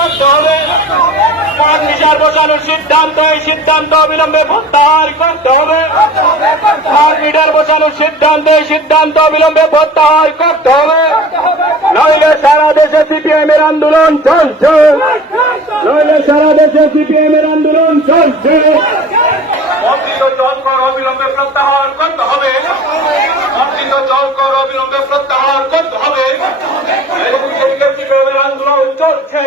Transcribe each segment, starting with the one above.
করতে হবে। পাঁচ মিটার বসানোর সিদ্ধান্ত, এই সিদ্ধান্ত অবিলম্বে প্রত্যাহার করতে হবে। পাঁচ মিটার বসানোর সিদ্ধান্ত, এই সিদ্ধান্ত অবিলম্বে প্রত্যাহার করতে হবে। নইলে সারা দেশে সিপিএম এর আন্দোলন চলছে। নইলে সারা দেশে সিপিএম এর আন্দোলন চলছে। অবিলম্বে প্রত্যাহার করতে হবে অর্জিত জল কর অবিলম্বে প্রত্যাহার করতে হবে এদিকে সিপিএমের আন্দোলন চলছে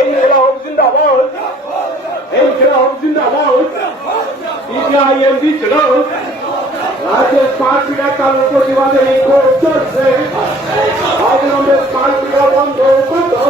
ইনকিলাব জিন্দাবাদ সিপিআইএম দিচ্ছিল রাজ্যের স্মার্ট মিটার চালুর প্রতিবাদে বিক্ষোভ চলছে অবিলম্বে স্মার্ট মিটার বন্ধ। করতে হবে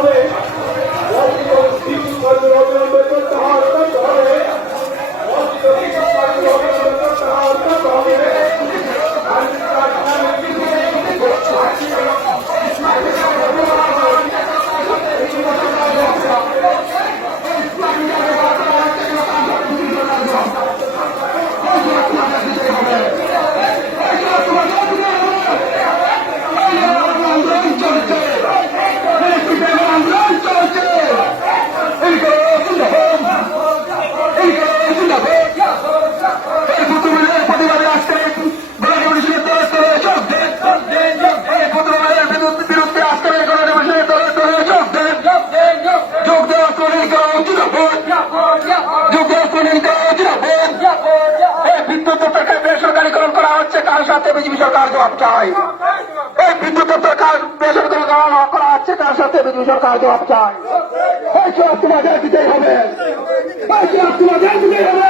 সরকার জবাব চায় এই বিদ্যুৎ সরকার বেসরকারি বেসরকারীকরণ করা আছে, তার সাথে বিদ্যুৎ সরকার জবাব চায় এই জবাব তোমাদের দিতেই হবে। তোমাদের দিতেই হবে।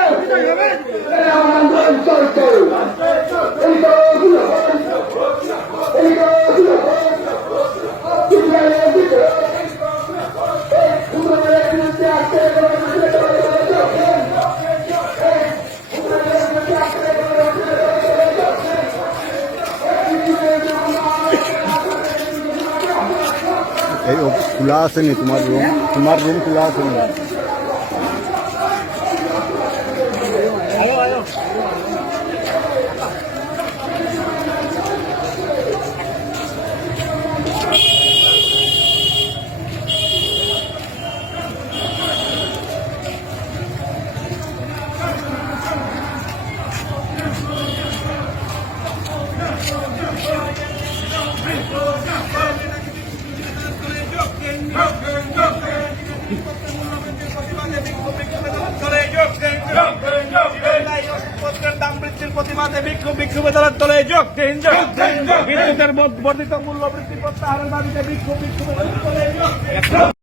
এই তো এই তো এই ও খোলা আসেনি তোমার রুম তোমার রুম খোলা আসেনি দাম প্রতিবাদে বিক্ষোভ বিক্ষোভে দলের দলে যোগ দিন যোগ দিন বিদ্যুতের বর্ধিত মূল্য বৃদ্ধি প্রত্যাহারের দাবিতে বিক্ষোভ বিক্ষোভ দলের দলে যোগ।